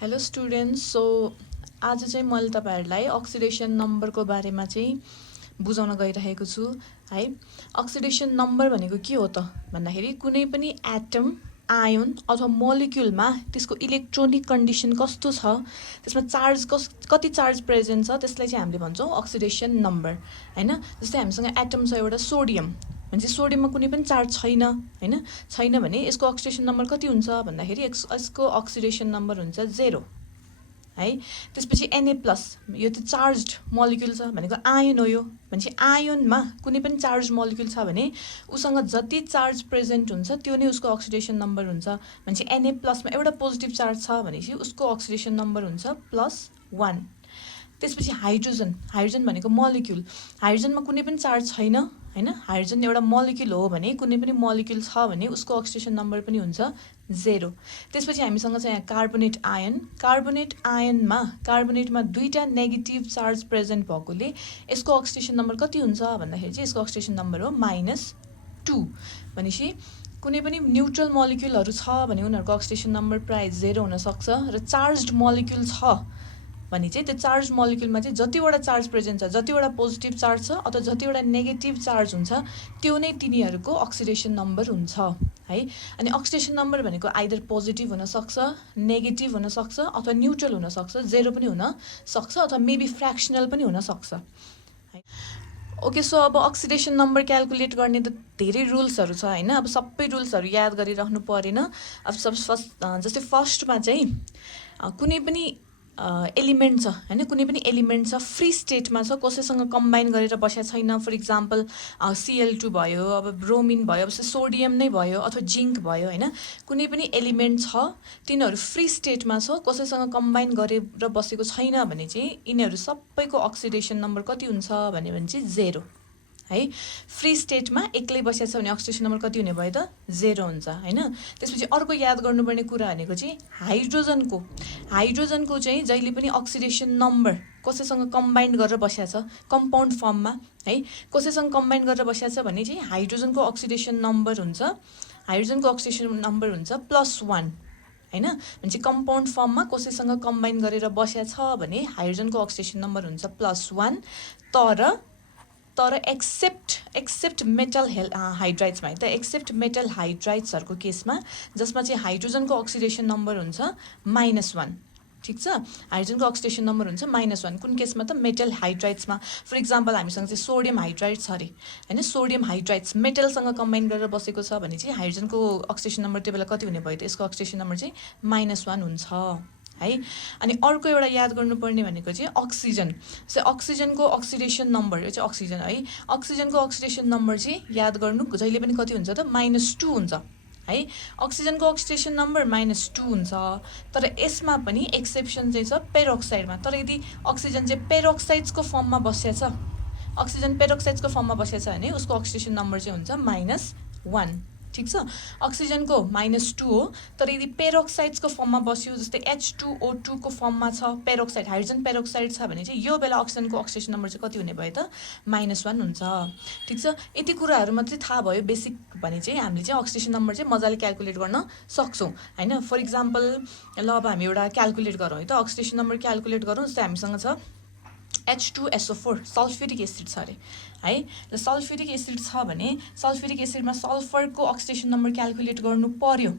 Hello students आज चाहिँ मैले तपाईहरुलाई अक्सिडेसन नम्बरको बारेमा चाहिँ बुझाउन गइरहेको छु है। अक्सिडेसन नम्बर भनेको के हो त भन्दाखेरि कुनै पनि एटम आयोन अथवा मोलिक्युलमा त्यसको इलेक्ट्रोनिक कन्डिसन कस्तो छ, त्यसमा चार्ज कति चार्ज प्रेजेन्ट छ, त्यसलाई चाहिँ हामीले भन्छौँ अक्सिडेसन नम्बर हैन। जस्तै हामीसँग एटम छ एउटा सोडियम, भने सोडियममा कुनै पनि चार्ज छैन हैन, छैन भने यसको अक्सिडेसन नम्बर कति हुन्छ भन्दाखेरि यसको अक्सिडेसन नम्बर हुन्छ 0 है। त्यसपछि Na+, यो त चार्ज्ड मोलिक्युल छ भनेको आयन हो। यो भनेपछि आयनमा कुनै पनि चार्ज मोलिक्युल छ भने उसँग जति चार्ज प्रेजेन्ट हुन्छ त्यो नै उसको अक्सिडेसन नम्बर हुन्छ। भनेपछि Na+ मा एउटा पोजिटिभ चार्ज छ भनेपछि उसको अक्सिडेसन नम्बर हुन्छ +1। त्यसपछि हाइड्रोजन, हाइड्रोजन भनेको मोलिक्युल, हाइड्रोजनमा कुनै पनि चार्ज छैन हैन, हाइड्रोजन एउटा मोलिक्युल हो भने कुनै पनि मोलिक्युल छ भने उसको अक्सिडेसन नम्बर पनि हुन्छ 0। त्यसपछि हामीसँग चाहिँ यहाँ कार्बोनेट आयन, कार्बोनेट आयनमा कार्बोनेटमा दुईटा नेगेटिभ चार्ज प्रेजेन्ट भएकोले यसको अक्सिडेसन नम्बर कति हुन्छ भन्दाखेरि चाहिँ यसको अक्सिडेसन नम्बर हो -2। भनेपछि कुनै पनि न्यूट्रल मोलिक्युलहरु छ भने उनीहरुको अक्सिडेसन नम्बर प्राय 0 हुन सक्छ र चार्ज्ड मोलिक्युल छ भने चाहिँ त्यो चार्ज मोलिक्युलमा चाहिँ जतिवटा चार्ज प्रेजेन्ट छ, जतिवटा पोजिटिभ चार्ज छ अथवा जतिवटा नेगेटिभ चार्ज हुन्छ त्यो नै तिनीहरुको अक्सिडेसन नम्बर हुन्छ है। अनि अक्सिडेसन नम्बर भनेको आइदर पोजिटिभ हुन सक्छ, नेगेटिभ हुन सक्छ अथवा न्यूट्रल हुन सक्छ, 0 पनि हुन सक्छ अथवा मेबी फ्र्याक्सनल पनि हुन सक्छ है। ओके, सो अब अक्सिडेसन नम्बर क्याल्कुलेट गर्ने त धेरै रुल्सहरु छ हैन। अब सबै रुल्सहरु याद गरिराख्नु परेन। अब जस्तै फर्स्टमा चाहिँ कुनै पनि एलिमेन्ट छ हैन, कुनै पनि एलिमेन्ट छ फ्री स्टेटमा छ, कसैसँग कम्बाइन गरेर बसेको छैन। फर इक्जाम्पल Cl2 भयो, अब ब्रोमिन भयो, अब सोडियम नै भयो अथवा जिंक भयो हैन। कुनै पनि एलिमेन्ट छ तिनीहरु फ्री स्टेटमा छ, कसैसँग कम्बाइन गरेर बसेको छैन भने चाहिँ यिनीहरु सबैको अक्सिडेसन नम्बर कति हुन्छ भने चाहिँ 0 है। फ्री स्टेटमा एक्लै बसेको छ भने अक्सिडेसन नम्बर कति हुने भयो त 0 हुन्छ हैन। त्यसपछि अर्को याद गर्नुपर्ने कुरा भनेको चाहिँ हाइड्रोजनको चाहिँ जहिले पनि अक्सिडेसन नम्बर कसैसँग कम्बाइन गरेर बसेको छ कम्पाउन्ड फर्ममा है, कसैसँग कम्बाइन गरेर बसेको छ भने चाहिँ हाइड्रोजनको अक्सिडेसन नम्बर हुन्छ +1 हैन। भने कम्पाउन्ड फर्ममा कसैसँग कम्बाइन गरेर बसेको छ भने हाइड्रोजनको अक्सिडेसन नम्बर हुन्छ +1। तर एक्सेप्ट मेटल हाइड्राइड्समा है त, एक्सेप्ट मेटल हाइड्राइड्सहरुको केसमा जसमा चाहिँ हाइड्रोजनको अक्सिडेसन नम्बर हुन्छ -1। ठीक छ, हाइड्रोजनको अक्सिडेसन नम्बर हुन्छ -1। कुन केसमा त मेटल हाइड्राइड्समा। फर इक्जाम्पल हामीसँग चाहिँ सोडियम हाइड्राइड छ अरे हैन, सोडियम हाइड्राइड्स मेटलसँग कम्बाइन गरेर बसेको छ भने चाहिँ हाइड्रोजनको अक्सिडेसन नम्बर त्यो बेला कति हुने भयो त, यसको अक्सिडेसन नम्बर चाहिँ -1 हुन्छ है। अनि अर्को एउटा याद गर्नुपर्ने भनेको चाहिँ अक्सिजन। सो अक्सिजनको अक्सिडेसन नम्बर, यो चाहिँ अक्सिजन है, अक्सिजनको अक्सिडेसन नम्बर चाहिँ याद गर्नु जहिले पनि कति हुन्छ त -2 हुन्छ है। अक्सिजनको अक्सिडेसन नम्बर -2 हुन्छ। तर यसमा पनि एक्सेप्सन चाहिँ छ पेरोक्साइडमा। तर यदि अक्सिजन चाहिँ पेरोक्साइड्सको फर्ममा बसेको छ, अक्सिजन पेरोक्साइड्सको फर्ममा बसेको छ भने उसको अक्सिडेसन नम्बर चाहिँ हुन्छ -1। ठीक छ, अक्सिजनको -2 हो। तर यदि पेरोक्साइड्सको फर्ममा बस्यो, जस्तै H2O2 को फर्ममा छ पेरोक्साइड, हाइड्रोजन पेरोक्साइड छ भने चाहिँ यो बेला अक्सिजनको अक्सिडेसन नम्बर चाहिँ कति हुने भयो त -1 हुन्छ। ठीक छ, यति कुराहरु मात्रै थाहा भयो बेसिक भने चाहिँ हामीले चाहिँ अक्सिडेसन नम्बर चाहिँ मजाले क्याल्कुलेट गर्न सक्छौं हैन। फर इक्जाम्पल ल अब हामी एउटा क्याल्कुलेट गरौँ है त, अक्सिडेसन नम्बर क्याल्कुलेट गरौँ। जस्तै हामीसँग छ H2SO4 सल्फ्युरिक एसिड छ अरे है। र सल्फ्युरिक एसिड छ भने सल्फ्युरिक एसिडमा सल्फरको अक्सिडेसन नम्बर क्याल्कुलेट गर्नु पर्यो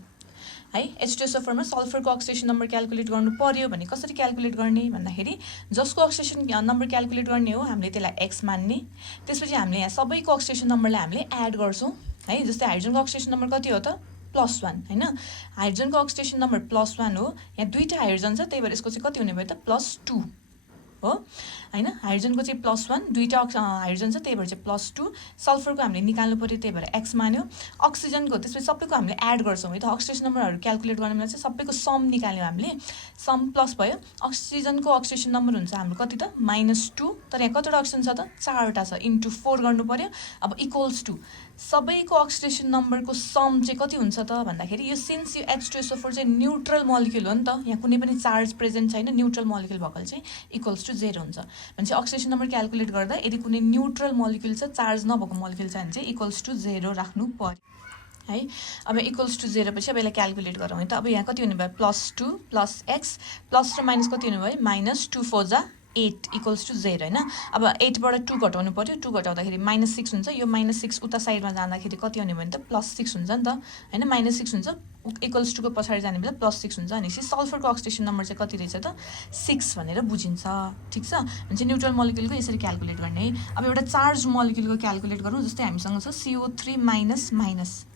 है। H2SO4 मा सल्फरको अक्सिडेसन नम्बर क्याल्कुलेट गर्नु पर्यो भने कसरी क्याल्कुलेट गर्ने भन्दाखेरि जसको अक्सिडेसन नम्बर क्याल्कुलेट गर्ने हो हामीले त्यसलाई x मान्ने, त्यसपछि हामीले यहाँ सबैको अक्सिडेसन नम्बरलाई हामीले एड गर्छौं है। जस्तै हाइड्रोजनको अक्सिडेसन नम्बर कति हो त +1 हैन, हाइड्रोजनको अक्सिडेसन नम्बर +1 हो। यहाँ दुईटा हाइड्रोजन छ त्यही भएर यसको चाहिँ कति हुने भयो त +2 हो हैन। हाइड्रोजनको चाहिँ +1, दुईटा हाइड्रोजन छ त्यही भएर चाहिँ +2। सल्फरको हामीले निकाल्नु पर्यो त्यही भएर x मान्यो। अक्सिजनको त्यसपछि सबैको हामीले एड गर्छौं है त, अक्सिडेसन नम्बरहरु क्याल्कुलेट गर्नमा चाहिँ सबैको सम निकाल्यौ हामीले, सम प्लस भयो। अक्सिजनको अक्सिडेसन नम्बर हुन्छ हाम्रो कति त -2। तर यहाँ कतिवटा अक्सिजन छ त 4वटा छ, इन्टु 4 गर्नु पर्यो। अब इक्वल्स टु सबैको अक्सिडेसन नम्बरको सम चाहिँ कति हुन्छ त भन्दाखेरि यो सिन्स यो H2SO4 चाहिँ न्यूट्रल मोलिक्युल हो नि त, यहाँ कुनै पनि चार्ज प्रेजेन्ट छैन, न्यूट्रल मोलिक्युल भएकोले चाहिँ इक्वल्स टु 0 हुन्छ। भनेपछि अक्सिडेसन नम्बर क्याल्कुलेट गर्दा यदि कुनै न्यूट्रल मोलिक्युल छ, चार्ज नभएको मोलिक्युल छ भने चाहिँ इक्वल्स टु 0 राख्नु पर्यो है। अब इक्वल्स टु 0 पछि अब यसलाई क्याल्कुलेट गरौँ है त। अब यहाँ कति हुने भयो +2 + x प्लस र माइनस कति हुने भयो -2 4 जा 8 इक्वल्स टु 0 होइन। अब 8 बाट 2 घटाउनु पर्यो, 2 घटाउँदाखेरि -6 हुन्छ, यो -6 उता साइडमा जाँदाखेरि कति हुने भयो नि त +6 हुन्छ नि त होइन, -6 हुन्छ इक्वल्स टुको पछाडि जाने बेला +6 हुन्छ। भनेपछि सल्फरको अक्सिडेसन नम्बर चाहिँ कति रहेछ त 6 भनेर बुझिन्छ। ठिक छ, भने न्युट्रल मोलिक्युलको यसरी क्याल्कुलेट गर्ने है। अब एउटा चार्ज मोलिक्युलको क्याल्कुलेट गरौँ। जस्तै हामीसँग छ CO3 माइनस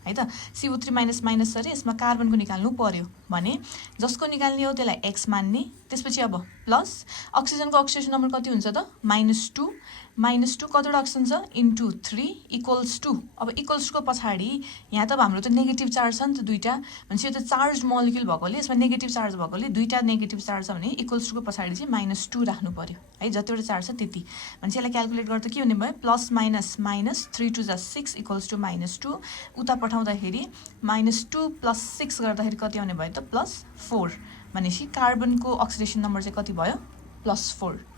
है त, CO3 माइनस अरे यसमा कार्बनको निकाल्नु पर्यो भने जसको निकाल्ने हो त्यसलाई x मान्ने, त्यसपछि अब प्लस अक्सिजनको अक्सिडेसन नम्बर कति हुन्छ त -2 कतिवटा अक्सिजन छ इन्टु 3 इक्वल्स टु, अब इक्वल्स टुको पछाडि यहाँ त हाम्रो त नेगेटिभ चार्ज छ नि त दुईवटा, भनेपछि यो त चार्ज मोलिक्युल भएकोले यसमा नेगेटिभ चार्ज भएकोले दुईवटा नेगेटिभ चार्ज छ भने इक्वल्स टुको पछाडि चाहिँ -2 राख्नु पर्यो है, जतिवटा चार्ज छ त्यति। भनेपछि यसलाई क्याल्कुलेट गर्दा के हुने भयो +- 3 2 जा 6 इक्वल्स टु -2, उता पठाउँदाखेरि -2 + 6 गर्दाखेरि कति आउने भयो त +4, भनेपछि कार्बनको अक्सिडेसन नम्बर चाहिँ कति भयो +4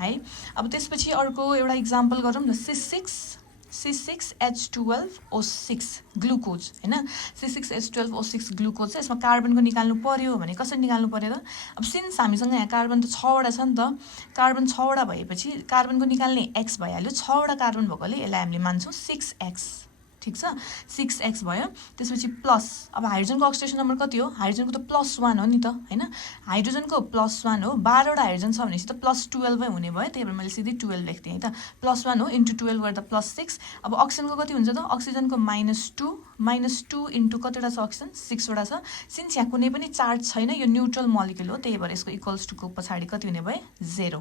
है। अब त्यसपछि अर्को एउटा इक्जाम्पल गरौँ न, C6H12O6 ग्लुकोज होइन, C6H12O6 ग्लुकोज चाहिँ यसमा कार्बनको निकाल्नु पर्यो भने कसरी निकाल्नु पर्यो त। अब सिन्स हामीसँग यहाँ कार्बन त 6वटा छ नि त, कार्बन 6वटा भएपछि कार्बनको निकाल्ने x भइहाल्यो, 6वटा कार्बन भएकोले यसलाई हामीले मान्छौँ 6x। ठिक छ, 6x भयो। त्यसपछि प्लस अब हाइड्रोजनको अक्सिडेसन नम्बर कति हो, हाइड्रोजनको त +1 हो नि त होइन, हाइड्रोजनको +1 हो, 12वटा हाइड्रोजन छ भनेपछि त +12 हुने भयो, त्यही भएर मैले सिधै 12 लेख्थेँ है त। +1 हो इन्टु 12 गर्दा +6। अब अक्सिजनको कति हुन्छ त, अक्सिजनको -2 इन्टु कतिवटा छ अक्सिजन 6वटा छ। सिन्स यहाँ कुनै पनि चार्ज छैन, यो न्युट्रल मोलिक्युल हो, त्यही भएर यसको इक्वल्स टुको पछाडि कति हुने भयो 0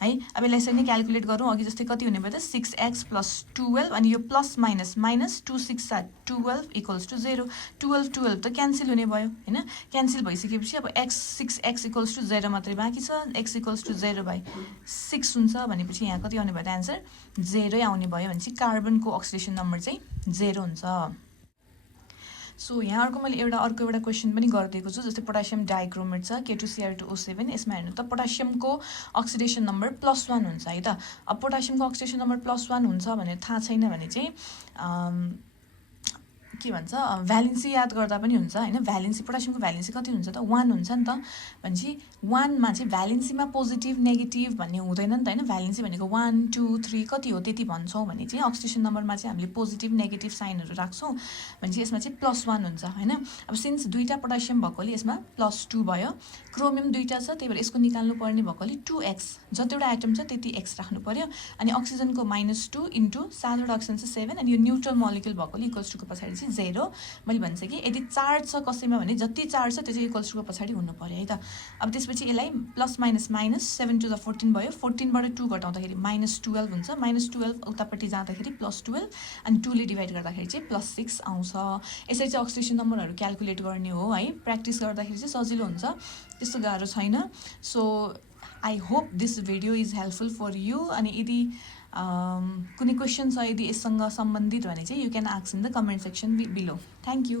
है। अब यसलाई यसरी नै क्याल्कुलेट गरौँ, अघि जस्तै कति हुने भयो त 6x + 12 अनि यो प्लस माइनस -2 6 जा 12 इक्वल्स टु 0, 12 त क्यान्सल हुने भयो होइन। क्यान्सल भइसकेपछि अब 6x इक्वल्स टु 0 मात्रै बाँकी छ, x इक्वल्स टु 0/6 हुन्छ भनेपछि यहाँ कति आउने भयो त एन्सर 0 आउने भयो, भनेपछि कार्बनको अक्सिडेसन नम्बर चाहिँ 0 हुन्छ। सो यहाँ मैले अर्को एउटा क्वेसन पनि गरिदिएको छु। जस्तै पोटासियम डाइक्रोमेट छ K2Cr2O7, यसमा हेर्नु त पोटासियमको अक्सिडेसन नम्बर +1 हुन्छ है त। अब पोटासियमको अक्सिडेसन नम्बर +1 हुन्छ भनेर थाहा छैन भने चाहिँ के भन्छ भ्यालेन्सी याद गर्दा पनि हुन्छ होइन। भ्यालेन्सी पोटासियमको भ्यालेन्सी कति हुन्छ त 1 हुन्छ नि त, भनेपछि 1मा चाहिँ भ्यालेन्सीमा पोजिटिभ नेगेटिभ भन्ने हुँदैन नि त होइन। भ्यालेन्सी भनेको 1 2 3 कति हो त्यति भन्छौँ भने चाहिँ अक्सिडेसन नम्बरमा चाहिँ हामीले पोजिटिभ नेगेटिभ साइनहरू राख्छौँ, भनेपछि यसमा चाहिँ +1 हुन्छ होइन। अब सिन्स दुईवटा पोटासियम भएकोले यसमा +2 भयो, क्रोमियम दुईवटा छ त्यही भएर यसको निकाल्नु पर्ने भएकोले 2x, जतिवटा एटम छ त्यति x राख्नु पर्यो। अनि अक्सिजनको -2 इन्टु 7वटा अक्सिजन छ 7 अनि यो न्युट्रल मोलिक्युल भएकोले इक्वल्स टुको पछाडि चाहिँ 0। मैले भन्छ कि यदि चार्ज छ कसैमा भने जति चार्ज छ त्यो चाहिँ इक्वल्स टुको पछाडि हुनु पर्यो है त। अब त्यसपछि यसलाई +- 7 to the 14 भयो, 14बाट 2 घटाउँदाखेरि -12 हुन्छ, -12 उतापट्टि जाँदाखेरि +12 अनि 2 ले डिभाइड गर्दाखेरि चाहिँ +6 आउँछ। यसरी चाहिँ अक्सिडेसन नम्बरहरू क्याल्कुलेट गर्ने हो है, प्र्याक्टिस गर्दाखेरि चाहिँ सजिलो हुन्छ, त्यस्तो गाह्रो छैन। So I hope this video is helpful for you. अनि यदि कुनै क्वेसन छ यदि यससँग सम्बन्धित भने चाहिँ you can ask in the comment section below. Thank you.